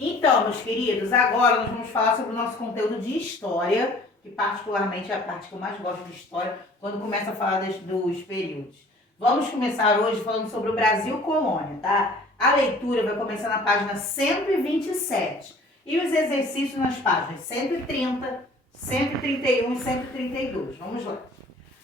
Então, meus queridos, agora nós vamos falar sobre o nosso conteúdo de história, que particularmente é a parte que eu mais gosto de história, quando começa a falar dos períodos. Vamos começar hoje falando sobre o Brasil colônia, tá? A leitura vai começar na página 127 e os exercícios nas páginas 130, 131 e 132. Vamos lá.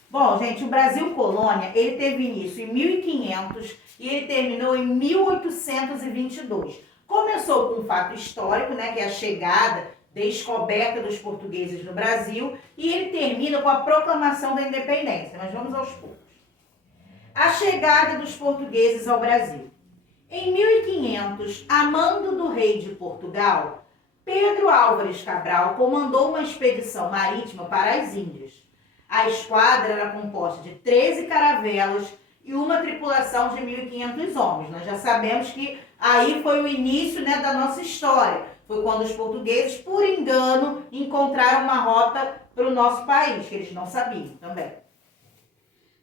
Bom, gente, o Brasil colônia, ele teve início em 1500 e ele terminou em 1822. Começou com um fato histórico, né, que é a chegada, descoberta dos portugueses no Brasil, e ele termina com a proclamação da independência. Mas vamos aos poucos. A chegada dos portugueses ao Brasil. Em 1500, a mando do rei de Portugal, Pedro Álvares Cabral comandou uma expedição marítima para as Índias. A esquadra era composta de 13 caravelas e uma tripulação de 1.500 homens. Nós já sabemos que aí foi o início, né, da nossa história. Foi quando os portugueses, por engano, encontraram uma rota para o nosso país, que eles não sabiam também.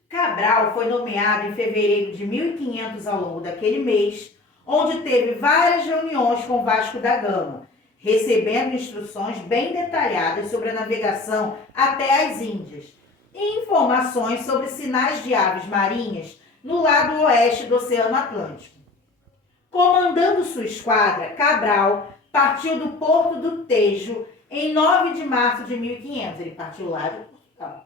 Cabral foi nomeado em fevereiro de 1500 ao longo daquele mês, onde teve várias reuniões com Vasco da Gama, recebendo instruções bem detalhadas sobre a navegação até as Índias e informações sobre sinais de aves marinhas no lado oeste do Oceano Atlântico. Comandando sua esquadra, Cabral partiu do Porto do Tejo em 9 de março de 1500. Ele partiu lá de Portugal.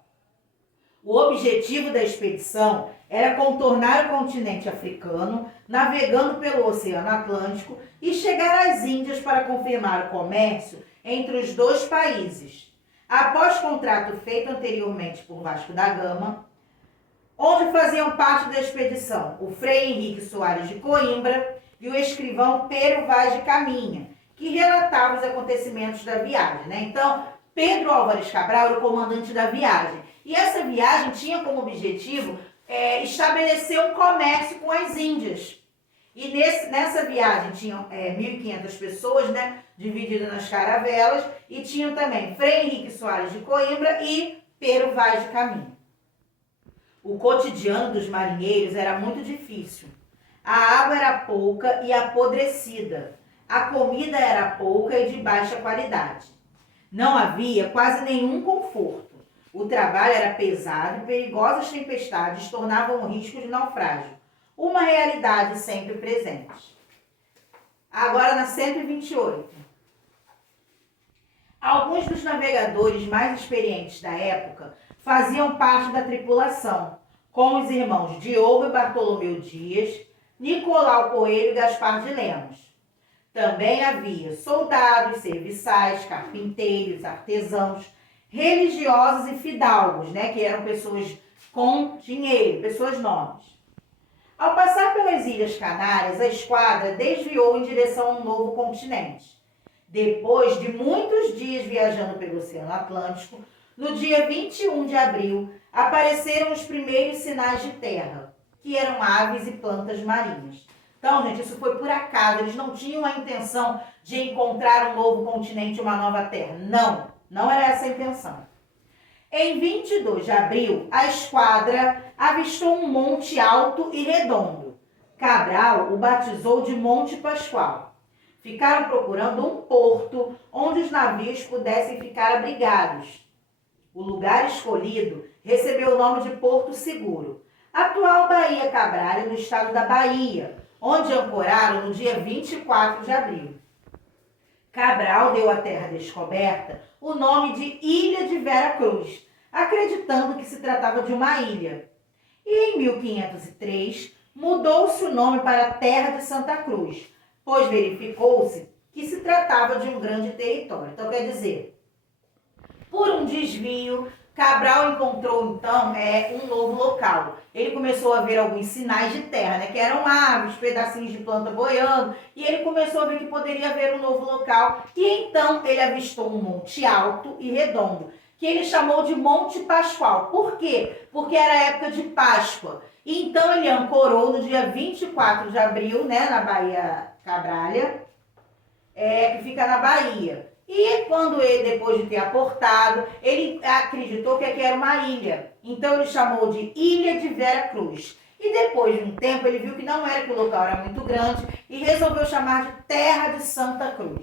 O objetivo da expedição era contornar o continente africano, navegando pelo Oceano Atlântico e chegar às Índias para confirmar o comércio entre os dois países. Após contrato feito anteriormente por Vasco da Gama, onde faziam parte da expedição o Frei Henrique Soares de Coimbra e o escrivão Pero Vaz de Caminha, que relatavam os acontecimentos da viagem, né? Então, Pedro Álvares Cabral era o comandante da viagem. E essa viagem tinha como objetivo estabelecer um comércio com as Índias. E nessa viagem tinham 1.500 pessoas, né, divididas nas caravelas, e tinham também Frei Henrique Soares de Coimbra e Pero Vaz de Caminha. O cotidiano dos marinheiros era muito difícil. A água era pouca e apodrecida. A comida era pouca e de baixa qualidade. Não havia quase nenhum conforto. O trabalho era pesado e perigosas tempestades tornavam o risco de naufrágio uma realidade sempre presente. Agora na 128. Alguns dos navegadores mais experientes da época faziam parte da tripulação, como os irmãos Diogo e Bartolomeu Dias, Nicolau Coelho e Gaspar de Lemos. Também havia soldados, serviçais, carpinteiros, artesãos, religiosos e fidalgos, né, que eram pessoas com dinheiro, pessoas nobres. Ao passar pelas Ilhas Canárias, a esquadra desviou em direção a um novo continente. Depois de muitos dias viajando pelo Oceano Atlântico, no dia 21 de abril, apareceram os primeiros sinais de terra, que eram aves e plantas marinhas. Então, gente, isso foi por acaso. Eles não tinham a intenção de encontrar um novo continente, uma nova terra. Não era essa a intenção. Em 22 de abril, a esquadra avistou um monte alto e redondo. Cabral o batizou de Monte Pascoal. Ficaram procurando um porto onde os navios pudessem ficar abrigados. O lugar escolhido recebeu o nome de Porto Seguro, atual Baía Cabralha, no estado da Bahia, onde ancoraram no dia 24 de abril. Cabral deu à terra descoberta o nome de Ilha de Vera Cruz, acreditando que se tratava de uma ilha. E em 1503, mudou-se o nome para Terra de Santa Cruz, pois verificou-se que se tratava de um grande território. Então, quer dizer, por um desvio, Cabral encontrou, então, um novo local. Ele começou a ver alguns sinais de terra, né, que eram aves, pedacinhos de planta boiando, e ele começou a ver que poderia haver um novo local. E então ele avistou um monte alto e redondo, que ele chamou de Monte Pascoal. Por quê? Porque era época de Páscoa. E então ele ancorou no dia 24 de abril, né, na Baía Cabralha, que fica na Bahia. E quando ele, depois de ter aportado, ele acreditou que aqui era uma ilha. Então ele chamou de Ilha de Vera Cruz. E E depois de um tempo ele viu que não era, que o local era muito grande e resolveu chamar de Terra de Santa Cruz.